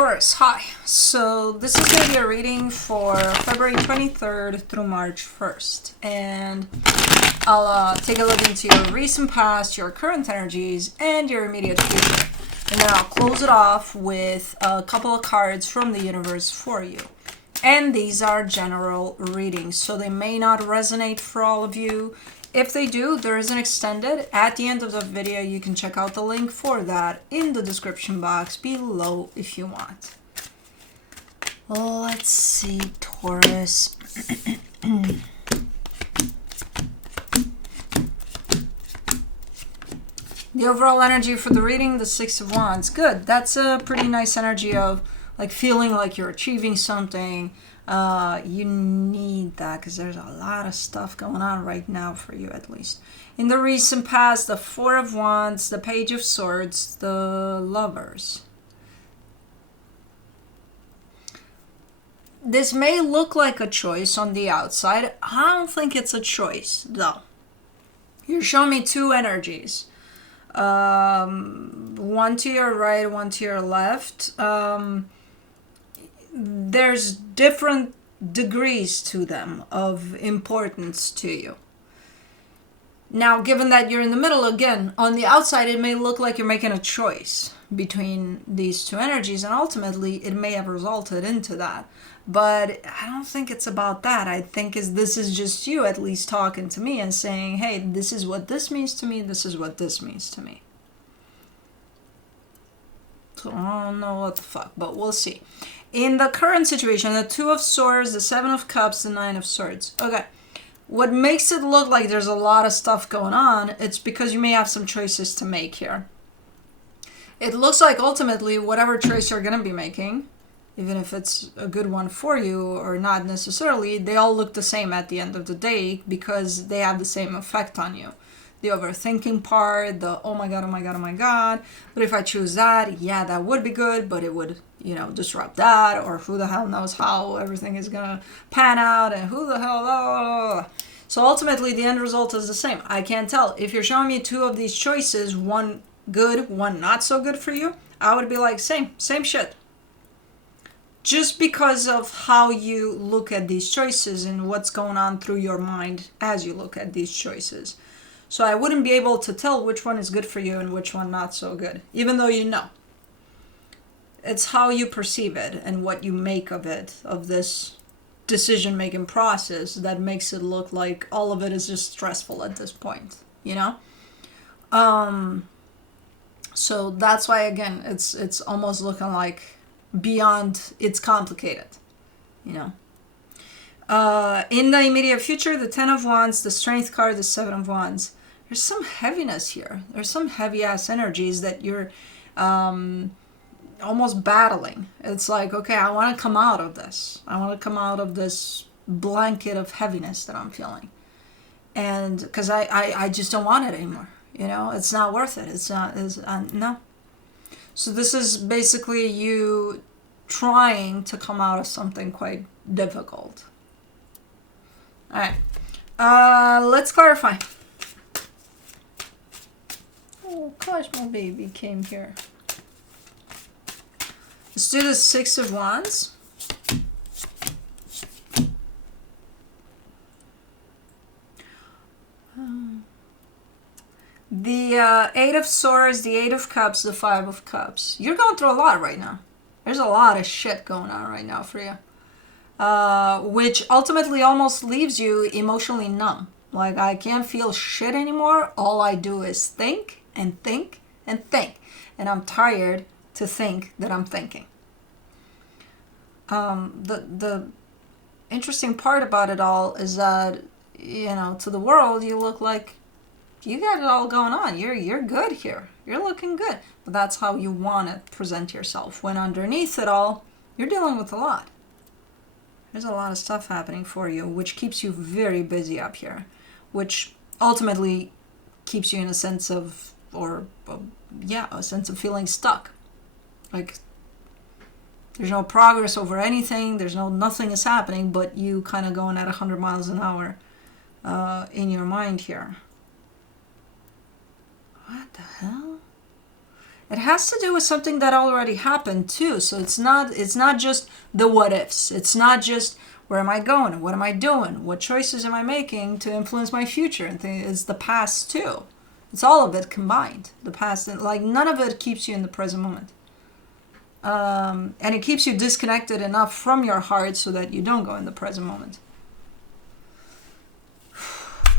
Taurus, hi. So this is going to be a reading for February 23rd through March 1st. And I'll take a look into your recent past, your current energies, and your immediate future. And then I'll close it off with a couple of cards from the universe for you. And these are general readings, so they may not resonate for all of you. If they do, there is an extended. At the end of the video, you can check out the link for that in the description box below if you want. Let's see, Taurus. The overall energy for the reading, the Six of Wands. Good. That's a pretty nice energy of like feeling like you're achieving something. You need that because there's a lot of stuff going on right now for you, at least. In the recent past, the Four of Wands, the Page of Swords, the Lovers. This may look like a choice on the outside. I don't think it's a choice, though. You're showing me two energies. One to your right, one to your left. There's different degrees to them of importance to you. Now, given that you're in the middle, again, on the outside, it may look like you're making a choice between these two energies, and ultimately, it may have resulted into that. But I don't think it's about that. I think this is just you at least talking to me and saying, hey, this is what this means to me, this is what this means to me. So I don't know what the fuck, but we'll see. In the current situation, the Two of Swords, the Seven of Cups, the Nine of Swords. Okay. What makes it look like there's a lot of stuff going on, it's because you may have some choices to make here. It looks like ultimately whatever choice you're going to be making, even if it's a good one for you or not necessarily, they all look the same at the end of the day because they have the same effect on you. The overthinking part, the oh my god, oh my god, oh my god. But if I choose that, yeah, that would be good, but it would, disrupt that, or who the hell knows how everything is gonna pan out, and who the hell. So ultimately, the end result is the same. I can't tell. If you're showing me two of these choices, one good, one not so good for you, I would be like, same shit. Just because of how you look at these choices and what's going on through your mind as you look at these choices. So I wouldn't be able to tell which one is good for you and which one not so good, even though you know. It's how you perceive it and what you make of it, of this decision-making process that makes it look like all of it is just stressful at this point, So that's why, again, it's almost looking like beyond it's complicated, In the immediate future, the Ten of Wands, the Strength card, the Seven of Wands. There's some heaviness here. There's some heavy-ass energies that you're almost battling. It's like, okay, I want to come out of this. I want to come out of this blanket of heaviness that I'm feeling. And because I just don't want it anymore. It's not worth it. No. So this is basically you trying to come out of something quite difficult. All right, let's clarify. Oh, Cosmo baby came here. Let's do the Six of Wands. The Eight of Swords, the Eight of Cups, the Five of Cups. You're going through a lot right now. There's a lot of shit going on right now for you. Which ultimately almost leaves you emotionally numb. Like, I can't feel shit anymore. All I do is think and think and think. And I'm tired to think that I'm thinking. The interesting part about it all is that, to the world, you look like you got it all going on. You're good here. You're looking good. But that's how you want to present yourself. When underneath it all, you're dealing with a lot. There's a lot of stuff happening for you, which keeps you very busy up here, which ultimately keeps you in a sense of, a sense of feeling stuck. Like, there's no progress over anything, nothing is happening, but you kind of going at 100 miles an hour in your mind here. What the hell? it has to do with something that already happened too. So it's not just the what ifs. It's not just where am I going? What am I doing? What choices am I making to influence my future? And it's the past too. It's all of it combined. The past, like none of it keeps you in the present moment. And it keeps you disconnected enough from your heart so that you don't go in the present moment.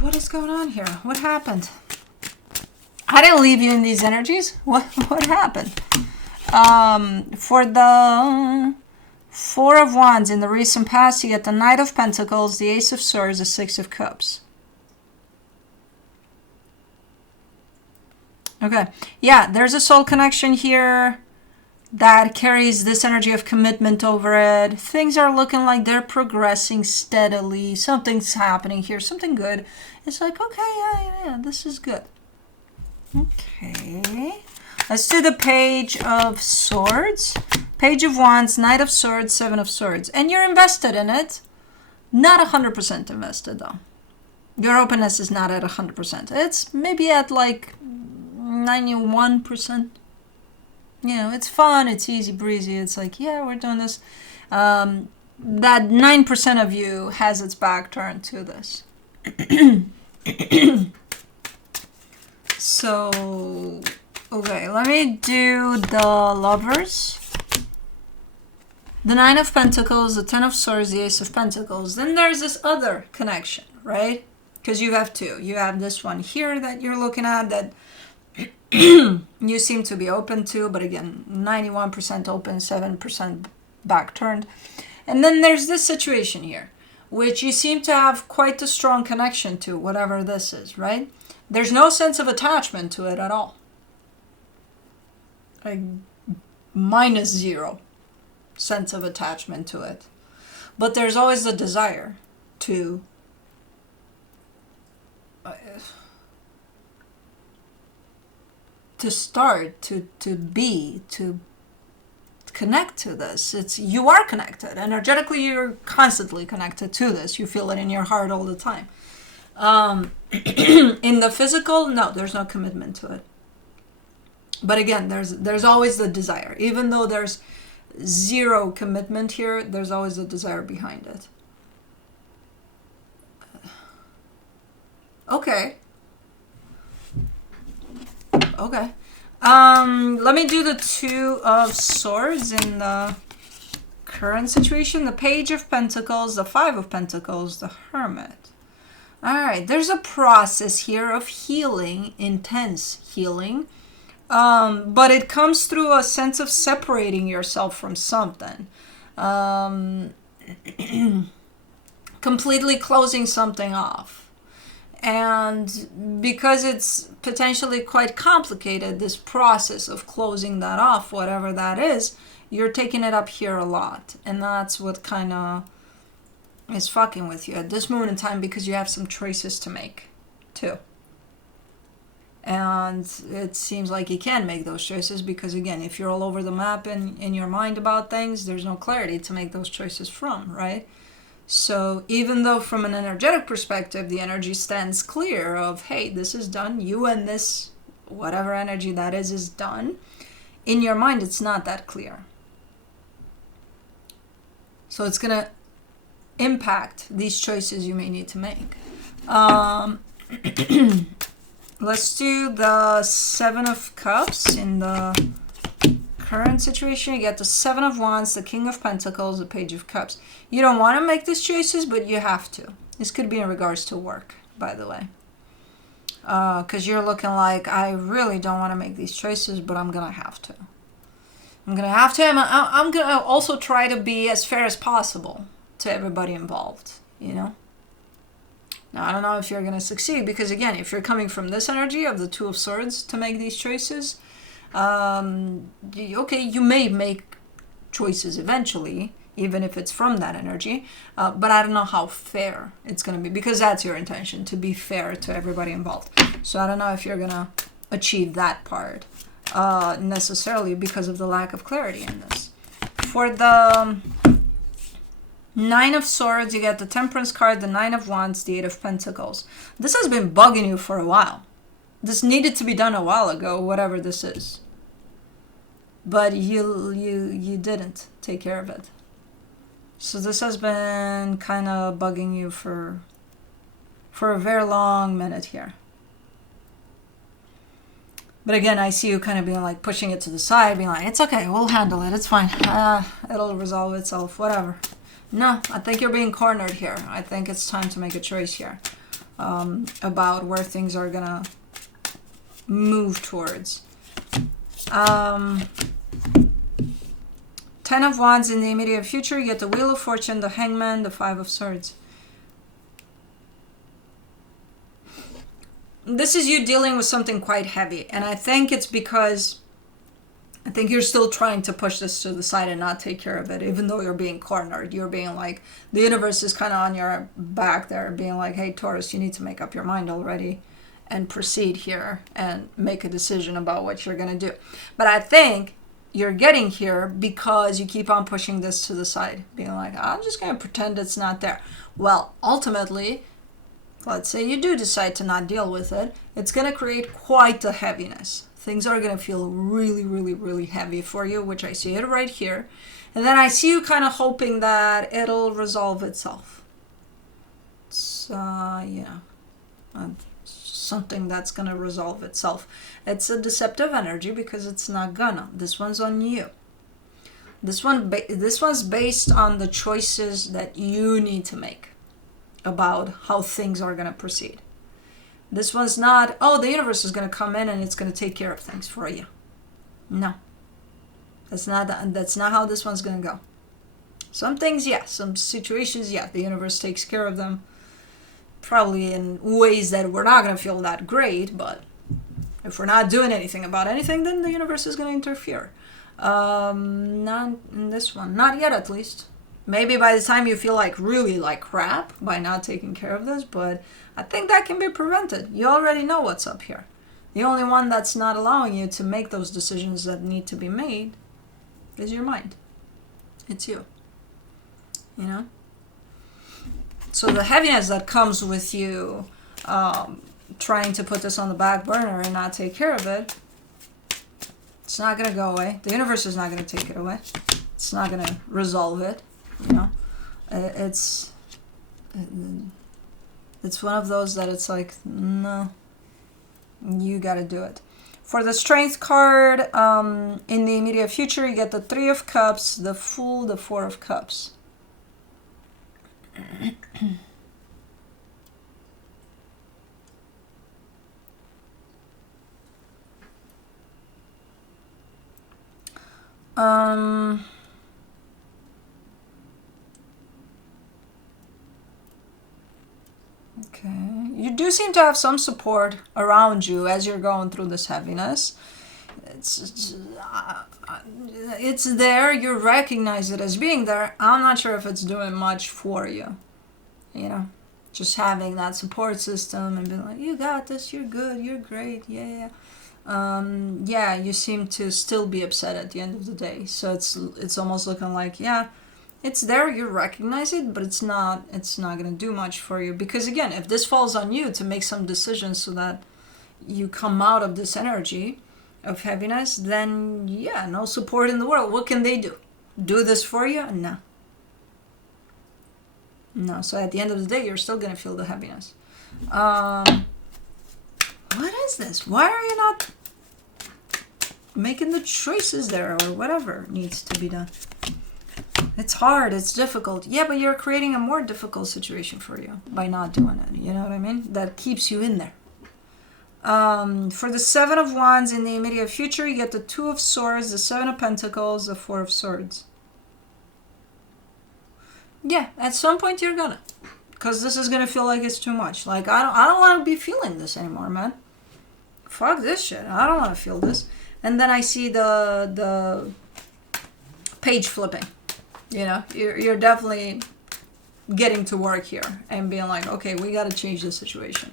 What is going on here? What happened? I didn't leave you in these energies. What happened? For the Four of Wands in the recent past, you get the Knight of Pentacles, the Ace of Swords, the Six of Cups. Okay. Yeah, there's a soul connection here that carries this energy of commitment over it. Things are looking like they're progressing steadily. Something's happening here. Something good. It's like, okay, yeah, this is good. Okay. Let's do the Page of Swords. Page of Wands, Knight of Swords, Seven of Swords. And you're invested in it. Not 100% invested, though. Your openness is not at 100%. It's maybe at like 91%. You know, it's fun, it's easy breezy, it's like, yeah, we're doing this. That 9% of you has its back turned to this. So, okay, let me do the Lovers. The Nine of Pentacles, the Ten of Swords, the Ace of Pentacles. Then there's this other connection, right? Because you have two. You have this one here that you're looking at that you seem to be open to, but again, 91% open, 7% back turned. And then there's this situation here, which you seem to have quite a strong connection to, whatever this is, right? There's no sense of attachment to it at all. Like, -0 sense of attachment to it. But there's always the desire to start, to be, to connect to this. You are connected. Energetically, you're constantly connected to this. You feel it in your heart all the time. In the physical, no, there's no commitment to it. But again, there's always the desire. Even though there's 0 commitment here, there's always the desire behind it. Okay. Okay. Let me do the Two of Swords in the current situation. The Page of Pentacles, the Five of Pentacles, the Hermit. All right. There's a process here of healing, intense healing. But it comes through a sense of separating yourself from something. Completely closing something off. And because it's potentially quite complicated, this process of closing that off, whatever that is, you're taking it up here a lot. And that's what kind of is fucking with you at this moment in time, because you have some choices to make too. And it seems like you can make those choices because, again, if you're all over the map in your mind about things, there's no clarity to make those choices from, right? So even though from an energetic perspective, the energy stands clear of, hey, this is done, you and this, whatever energy that is done, in your mind, it's not that clear. So it's going to impact these choices you may need to make. Let's do the Seven of Cups in the current situation. You get the Seven of Wands, the King of Pentacles, the Page of Cups. You don't want to make these choices, but you have to. This could be in regards to work, by the way. Because you're looking like, I really don't want to make these choices, but I'm going to have to. I'm going to have to. I'm going to also try to be as fair as possible to everybody involved, you know? Now, I don't know if you're going to succeed because, again, if you're coming from this energy of the Two of Swords to make these choices, okay, you may make choices eventually, even if it's from that energy, but I don't know how fair it's going to be because that's your intention, to be fair to everybody involved. So I don't know if you're going to achieve that part necessarily because of the lack of clarity in this. For the Nine of Swords, you get the Temperance card, the Nine of Wands, the Eight of Pentacles. This has been bugging you for a while. This needed to be done a while ago, whatever this is. but you didn't take care of it. So this has been kind of bugging you for a very long minute here. But again, I see you kind of being like pushing it to the side, being like, it's okay, we'll handle it, it's fine, it'll resolve itself, whatever. No, I think you're being cornered here. I think it's time to make a choice here about where things are gonna move towards. 10 of Wands in the immediate future, you get the Wheel of Fortune, the Hangman, the 5 of Swords. This is you dealing with something quite heavy, and I think it's because I think you're still trying to push this to the side and not take care of it, even though you're being cornered. You're being like, the universe is kind of on your back there, being like, hey, Taurus, you need to make up your mind already and proceed here and make a decision about what you're going to do. But I think you're getting here because you keep on pushing this to the side, being like, I'm just going to pretend it's not there. Well, ultimately, let's say you do decide to not deal with it, it's going to create quite a heaviness. Things are going to feel really, really, really heavy for you, which I see it right here. And then I see you kind of hoping that it'll resolve itself. It's, something that's going to resolve itself. It's a deceptive energy because it's not gonna. This one's on you. This one's based on the choices that you need to make about how things are going to proceed. This one's not, oh, the universe is going to come in and it's going to take care of things for you. No. That's not how this one's going to go. Some things, yes. Some situations, yeah. The universe takes care of them. Probably in ways that we're not going to feel that great, but if we're not doing anything about anything, then the universe is going to interfere. Not in this one. Not yet, at least. Maybe by the time you feel like really like crap by not taking care of this, but I think that can be prevented. You already know what's up here. The only one that's not allowing you to make those decisions that need to be made is your mind. It's you. You know? So the heaviness that comes with you trying to put this on the back burner and not take care of it, it's not going to go away. The universe is not going to take it away. It's not going to resolve it. You know, it's one of those that it's like, no, you got to do it. For the Strength card, in the immediate future, you get the 3 of Cups, the Fool, the 4 of Cups. Okay, you do seem to have some support around you as you're going through this heaviness. It's there, you recognize it as being there. I'm not sure if it's doing much for you. You know, just having that support system and being like, you got this, you're good, you're great, yeah. Yeah, you seem to still be upset at the end of the day. So it's almost looking like, yeah, it's there, you recognize it, but it's not going to do much for you. Because again, if this falls on you to make some decisions so that you come out of this energy of heaviness, then yeah, no support in the world. What can they do? Do this for you? No. So at the end of the day, you're still going to feel the heaviness. What is this? Why are you not making the choices there or whatever needs to be done? It's hard. It's difficult. Yeah, but you're creating a more difficult situation for you by not doing it. You know what I mean? That keeps you in there. For the 7 of Wands in the immediate future, you get the 2 of Swords, the 7 of Pentacles, the 4 of Swords. Yeah, at some point you're gonna. Because this is gonna feel like it's too much. Like, I don't want to be feeling this anymore, man. Fuck this shit. I don't want to feel this. And then I see the page flipping. You know, you're definitely getting to work here and being like, okay, we got to change the situation.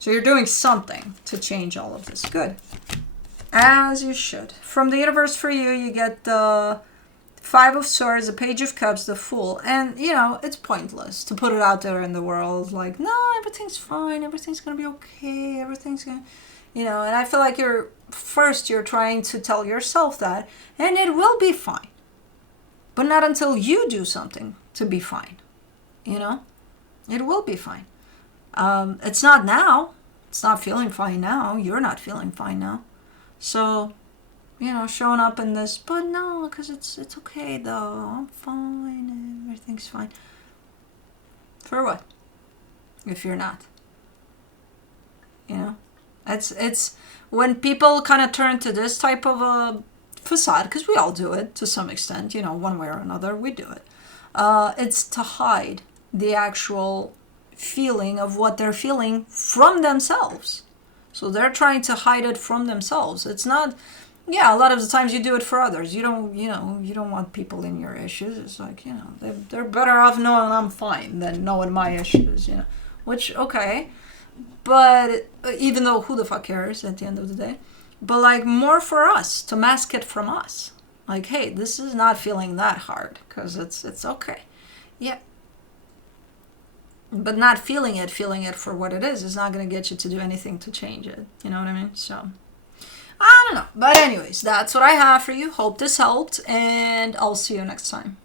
So you're doing something to change all of this. Good. As you should. From the universe for you, you get the 5 of Swords, the Page of Cups, the Fool. And, you know, it's pointless to put it out there in the world like, no, everything's fine. Everything's going to be okay. Everything's going to... You know, and I feel like you're trying to tell yourself that, and it will be fine. But not until you do something to be fine. You know? It will be fine. It's not now. It's not feeling fine now. You're not feeling fine now. So, you know, showing up in this, but no, because it's okay though. I'm fine. Everything's fine. For what? If you're not. You know? It's when people kind of turn to this type of a facade, because we all do it to some extent, you know, one way or another, we do it. It's to hide the actual feeling of what they're feeling from themselves. So they're trying to hide it from themselves. It's not, yeah, a lot of the times you do it for others. You don't want people in your issues. It's like, you know, they're better off knowing I'm fine than knowing my issues, you know, which, okay. But even though who the fuck cares at the end of the day, but like more for us to mask it from us. Like, hey, this is not feeling that hard because it's okay. Yeah. But not feeling it for what it is not going to get you to do anything to change it. You know what I mean? So, I don't know. But anyways, that's what I have for you. Hope this helped, and I'll see you next time.